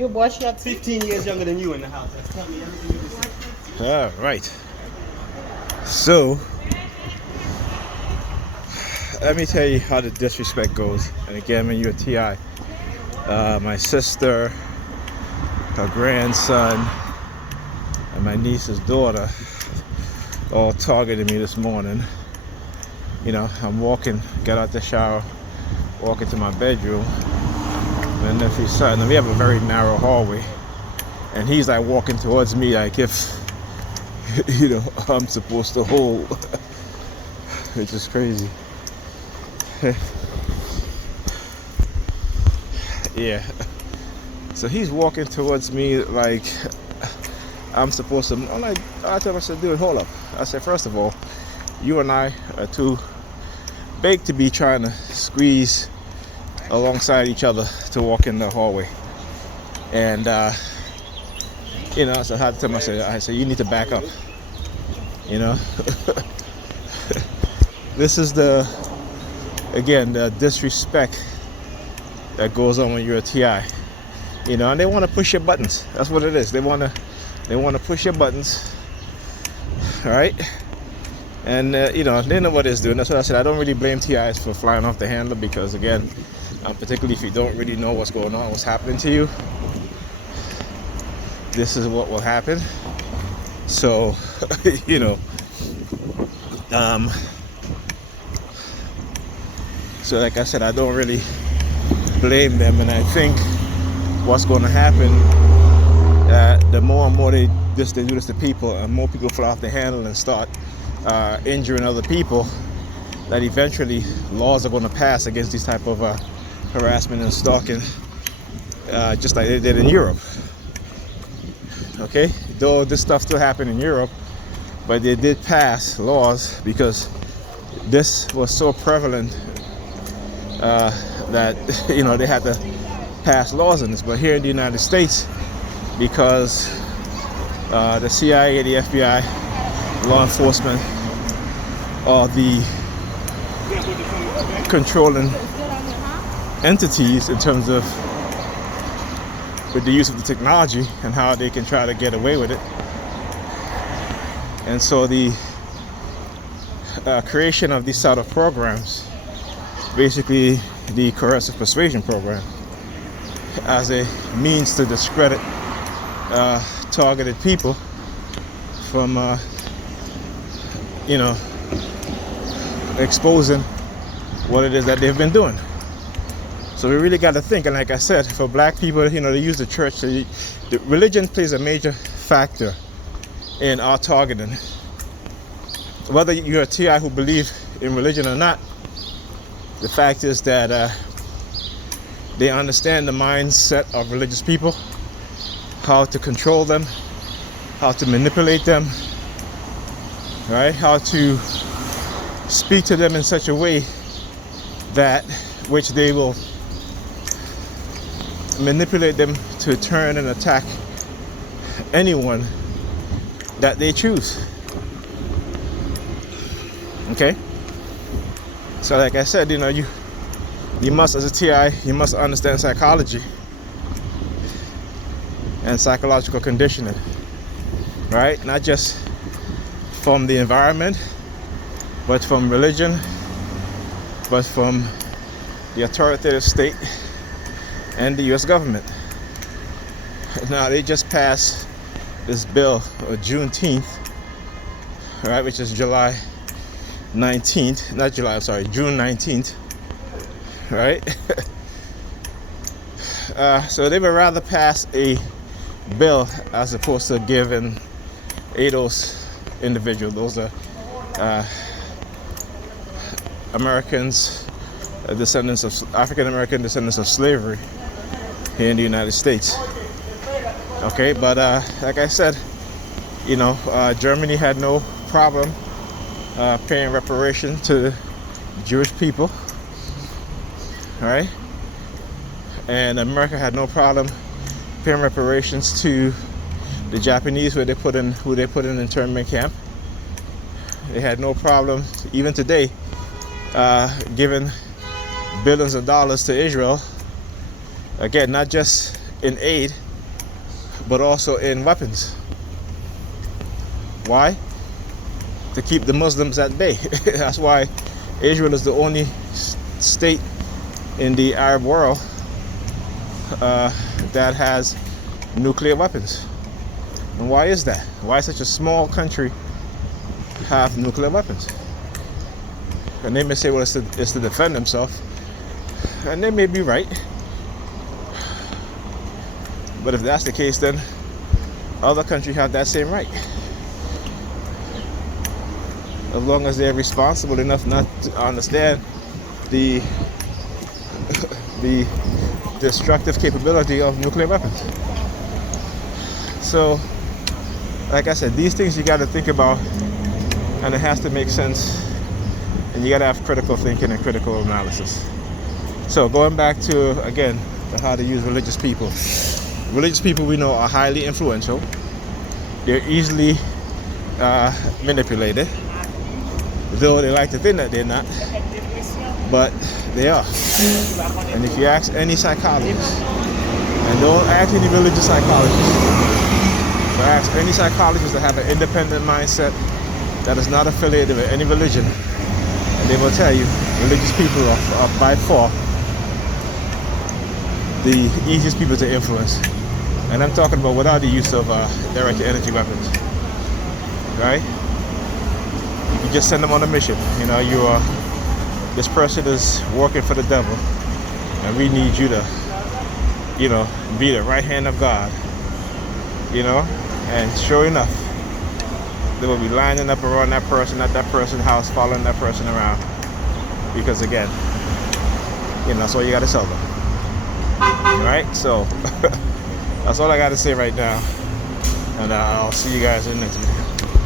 You boy shot 15 years younger than you in the house. That's telling me everything you can say. All right. So, let me tell you how the disrespect goes. And again, when you're a TI, my sister, her grandson, and my niece's daughter all targeted me this morning. You know, I'm walking, got out the shower, walking to my bedroom. My nephew's son, and we have a very narrow hallway. And he's like walking towards me like if, you know, I'm supposed to hold. Which is crazy. Yeah. So he's walking towards me like I'm supposed to. I'm like, I told him, I said, dude, hold up. I said, first of all, you and I are too big to be trying to squeeze alongside each other to walk in the hallway. And you know, so I had to tell him, I said, you need to back up. You know, this is the disrespect that goes on when you're a TI. You know, and they want to push your buttons. That's what it is. They want to push your buttons, right? And you know, they know what it's doing. That's what I said. I don't really blame TIs for flying off the handle because, again, particularly if you don't really know what's going on, what's happening to you, this is what will happen. So, you know, so like I said, I don't really blame them, and I think what's going to happen, the more and more they do this to people, and more people fly off the handle and start injuring other people, that eventually laws are going to pass against these type of harassment and stalking, just like they did in Europe. Okay, though this stuff still happened in Europe, but they did pass laws because this was so prevalent that, you know, they had to pass laws on this. But here in the United States, because the CIA, the FBI, law enforcement are the controlling entities in terms of with the use of the technology and how they can try to get away with it. And so the creation of these sort of programs, basically the Coercive Persuasion Program, as a means to discredit targeted people from, you know, exposing what it is that they've been doing. So we really got to think, and like I said, for black people, you know, they use the church. The religion plays a major factor in our targeting. Whether you're a TI who believe in religion or not, the fact is that they understand the mindset of religious people, how to control them, how to manipulate them, right? How to speak to them in such a way that which they will manipulate them to turn and attack anyone that they choose. Okay? So like I said, you know, you must, as a TI, you must understand psychology and psychological conditioning, right? Not just from the environment, but from religion, but from the authoritative state and the US government. Now they just passed this bill Juneteenth, right, which is July 19th, not July, I'm sorry, June 19th, right? So they would rather pass a bill as opposed to giving those individuals, those are Americans, descendants of African American descendants of slavery here in the United States. Okay, but like I said, you know, Germany had no problem paying reparation to Jewish people, right? And America had no problem paying reparations to the Japanese, who they put in internment camp. They had no problem, even today, giving billions of dollars to Israel. Again, not just in aid, but also in weapons. Why? To keep the Muslims at bay. That's why Israel is the only state in the Arab world that has nuclear weapons. And why is that? Why such a small country have nuclear weapons? And they may say, well, it's to defend themselves. And they may be right. But if that's the case, then other countries have that same right. As long as they're responsible enough not to understand the destructive capability of nuclear weapons. So, like I said, these things you got to think about, and it has to make sense, and you got to have critical thinking and critical analysis. So, going back to, again, how to use religious people. Religious people we know are highly influential. They're easily manipulated, though they like to think that they're not, but they are. And if you ask any psychologist, and don't ask any religious psychologist, but ask any psychologist that have an independent mindset that is not affiliated with any religion, and they will tell you religious people are by far the easiest people to influence. And I'm talking about without the use of direct energy weapons, right? You can just send them on a mission. You know, this person is working for the devil, and we need you to, you know, be the right hand of God, you know. And sure enough, they will be lining up around that person at that person's house, following that person around, because again, you know, that's all you got to sell them. All right, so that's all I got to say right now, and I'll see you guys in the next video.